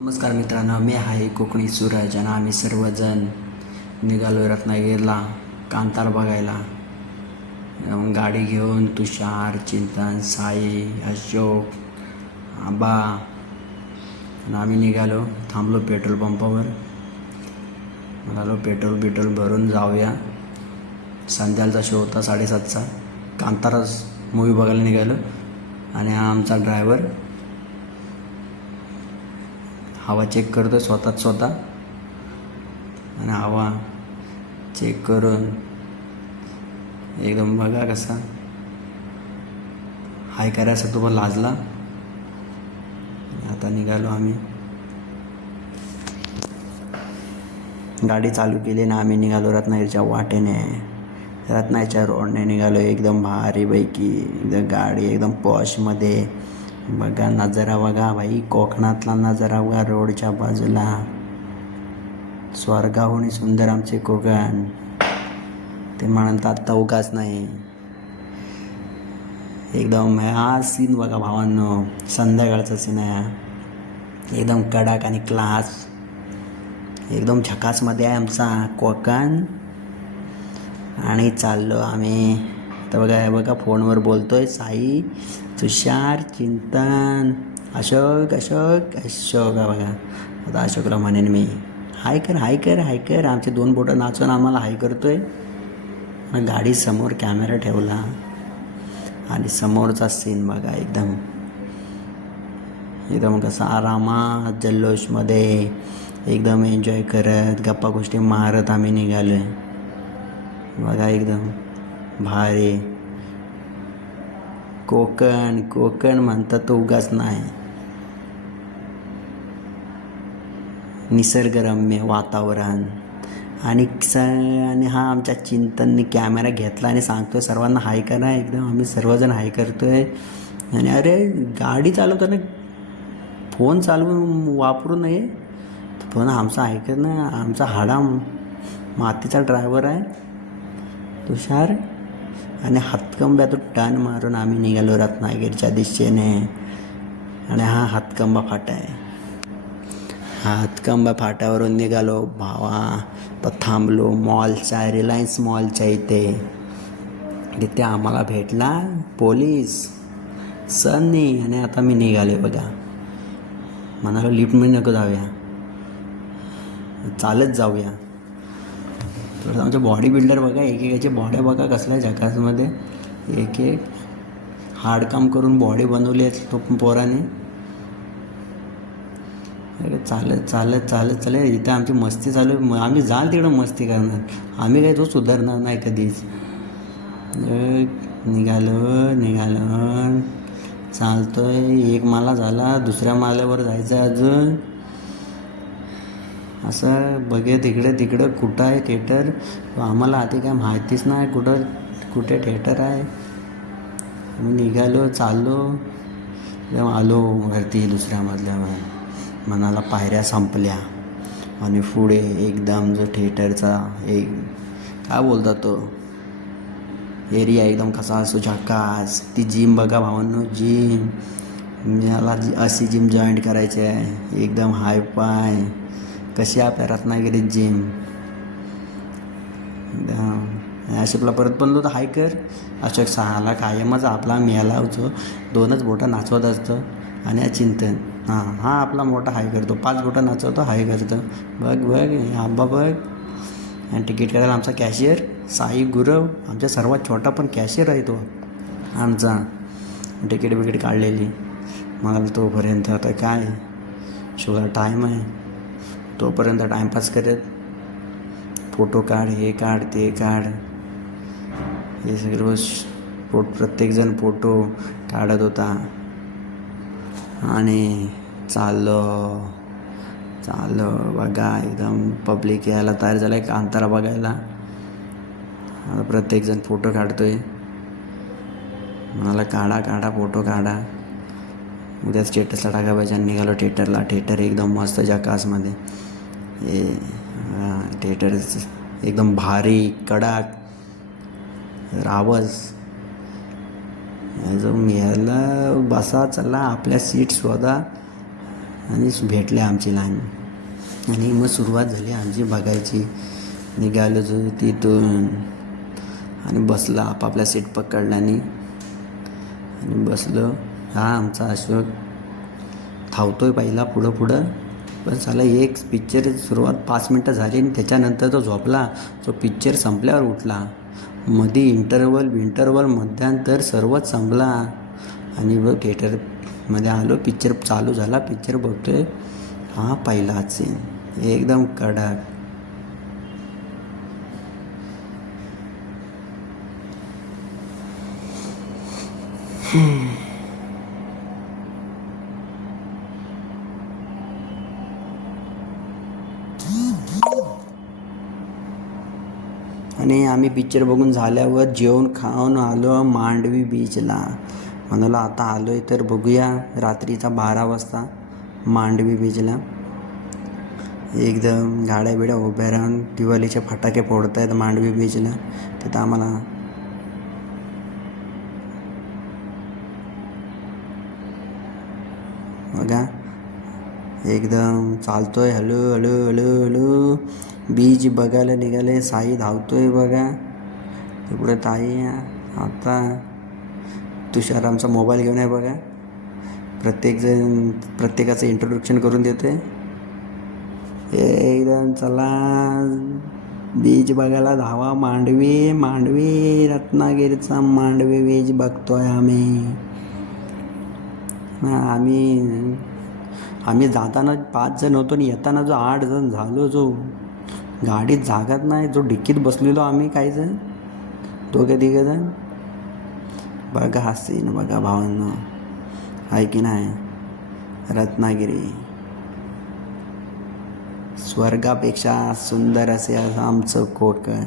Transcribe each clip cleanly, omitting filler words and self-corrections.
नमस्कार मित्रांनो, मी आहे कोकणी सूरज आणि आम्ही सर्वजण निघालो रत्नागिरीला कांतार बघायला. गाडी घेऊन तुषार, चिंतन, साई, अशोक, आबा आणि आम्ही निघालो. थांबलो पेट्रोल पंपावर. म्हणालो पेट्रोल भरून जाऊया. संध्याकाळचा शो होता 7:30चा. कांताराच मूवी बघायला निघालो. आणि हा आमचा ड्रायव्हर हवा चेक करतो स्वतः आणि हवा चेक करून एकदम बघा कसा हाय करायचा तो पण लाजला. आता निघालो आम्ही. गाडी चालू केली ना आम्ही निघालो रत्नागिरीच्या वाटेने. रत्नागिरीच्या रोडने निघालो. एकदम भारीपैकी एकदम गाडी एकदम पॉशमध्ये. बघा नजारा बघा भाई, कोकणातला नजारा बघा रोडच्या बाजूला. स्वर्गाहून सुंदर आमचे कोकण. ते म्हणतात आता उगाच नाही. एकदम हा सीन बघा भावांनो, संध्याकाळचा सीन आहे. एकदम कडक आणि क्लास, एकदम झकासमध्ये आहे आमचा कोकण. आणि चाललो आम्ही. तर बघा फोनवर बोलतोय साई, तुषार, चिंतन, अशोक बघा. आता अशोकला म्हणेन मी हाय कर. आमचे 2 बोटं नाचून आम्हाला हाय करतोय. गाडी समोर कॅमेरा ठेवला आणि समोरचा सीन बघा. एकदम कसा आरामात जल्लोषमध्ये एकदम एन्जॉय करत गप्पा गोष्टी मारत आम्ही निघालोय बघा. एकदम भारी. कोकण म्हणतात तो उगाच नाही. निसर्गरम्य वातावरण आणि हा आमच्या चिंतनने कॅमेरा घेतला आणि सांगतोय सर्वांना हाय करा. एकदम आम्ही सर्वजण हाय करतोय. आणि अरे गाडी चालवताना फोन चालवून वापरू नये. फोन आमचा ऐकत नाही. आमचा हाडा मातीचा ड्रायव्हर आहे तुषार. आणि हातकंब्यातून टर्न मारून आम्ही निघालो रत्नागिरीच्या दिशेने. आणि हा हातकंबा फाटा आहे. हा हातकंबा फाट्यावरून निघालो भावा. तर थांबलो रिलायन्स मॉलच्या तिथे आम्हाला भेटला पोलीस सनी. आणि आता मी निघाले बघा. म्हणालो लिफ्टमध्ये नको जाऊया, चालत जाऊया. तर आमचे बॉडी बिल्डर बघा, एकेकाचे बॉड्या बघा कसल्या झकासमध्ये. एक हार्डकाम करून बॉडी बनवली आहे तो पोराने. चालत इथं आमची मस्ती चालू आहे. आम्ही जाल तिकडं मस्ती करणार. आम्ही काही तो सुधारणार नाही कधीच. निघालो चालतोय. 1 माला झाला, दुसऱ्या माल्यावर जायचं अजून. असं बघे तिकडं कुठं आहे थिएटर. आम्हाला आधी काय माहितीच नाही कुठे थिएटर आहे. आम्ही निघालो चाललो. जेव्हा आलो वरती दुसऱ्या मजल्यावर, मनाला पायऱ्या संपल्या. आणि पुढे एकदम जो थिएटरचा काय बोलतात तो एरिया एकदम कसा असो झकास. ती जिम बघा भावांनो, जिम. मला अशी जिम जॉईंट करायची आहे. एकदम हाय पाय. कशी आपल्या रत्नागिरीत जिम. अशोकला परत बनलो तर हाय कर. अशोक सहाला कायमच आपला मेला होतो. 2च बोटं नाचवत असतो. आणि हा चिंतन हा आपला मोठा हाय करतो. 5 बोटं नाचवतो, हाय करतो. बघ आंबा बघ. आणि तिकीट काढायला आमचा कॅशियर साई गुरव, आमच्या सर्वात छोटा पण कॅशियर आहे तो आमचा. तिकीट काढलेली. मला तोपर्यंत आता काय शोला टाईम आहे. तोपर्यंत टाईमपास करत फोटो काढ, हे काढ ते काढ. हे सगळं प्रत्येकजण फोटो काढत होता. आणि चाललो बघा. एकदम पब्लिक यायला तयार झालं आहे कांतारा बघायला. प्रत्येकजण फोटो काढतोय. मला काढा फोटो काढा. उद्या स्टेटसला टाका पाहिजे. निघालो थिएटरला. थिएटर एकदम मस्त झकासमध्ये. थिएटर एकदम भारी कडक आवाज. जो मेला बसा चला आपल्या सीट शोधा. आणि भेटले आमची लहान. आणि मग सुरुवात झाली आमची बघायची. निघालो जो तिथून आणि बसला आपापल्या सीट पकडल्याने आणि बसलो. हा आमचा अशोक धावतोय पहिला पुढं पुढं. पण साला एक पिक्चर सुरुवात 5 मिनटं झाली आणि त्याच्यानंतर तो झोपला. तो पिक्चर संपल्यावर उठला. मध्ये इंटरवल मध्यांतर सर्वच संपला आणि बघ थिएटरमध्ये आलो. पिक्चर चालू झाला. पिक्चर बघतोय. हा पहिलाच सीन एकदम कडक. आणि आम्ही पिक्चर बघून झाल्यावर जेवण खाऊन आलो मांडवी बीचला. म्हणालो आता आलो आहे तर बघूया रात्रीचा 12 वाजता मांडवी बीचला. एकदम गाड्या बिड्या उभ्या राहून दिवाळीचे फटाके फोडत आहेत मांडवी बीचला. तिथं आम्हाला बघा एकदम चालतोय हळू हळू हळू हळू. बीच बघायला निघाले. साई धावतोय बघा तिकडे. ताई आता तुषार आमचा मोबाईल घेऊन आहे बघा. प्रत्येकजण प्रत्येकाचं इंट्रोडक्शन करून देतोय. एकदम चला बीच बघायला धावा. मांडवी रत्नागिरीचा मांडवी बीच बघतोय आम्ही. आम्ही जाताना 5 जण होतो आणि येताना जो 8 जण झालो. जो गाडीत जागात नाही. जो डिक्कीत बसलेलो आम्ही काही जण 2-3 जण. बघा हा सीन बघा भावांनो. आहे की नाही. रत्नागिरी स्वर्गापेक्षा सुंदर असे आमचं कोकण.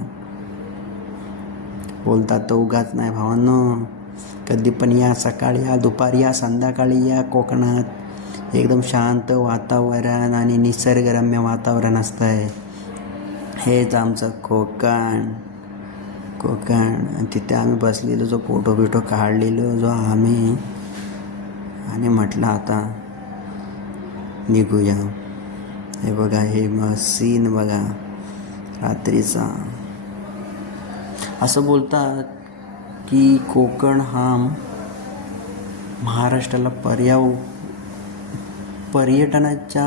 बोलतात तर उगाच नाही भावांनो. कधी पण या, सकाळी या, दुपारी या, संध्याकाळी या. कोकणात एकदम शांत वातावरण आणि निसर्गरम्य वातावरण असतं आहे. हेच आमचं कोकण. आणि तिथे आम्ही बसलेलो. जो फोटो काढलेलो जो आम्ही. आणि म्हटलं आता निघूया. हे बघा हे मग सीन बघा रात्रीचा. असं बोलतात की कोकण हा महाराष्ट्राला पर्यटनाच्या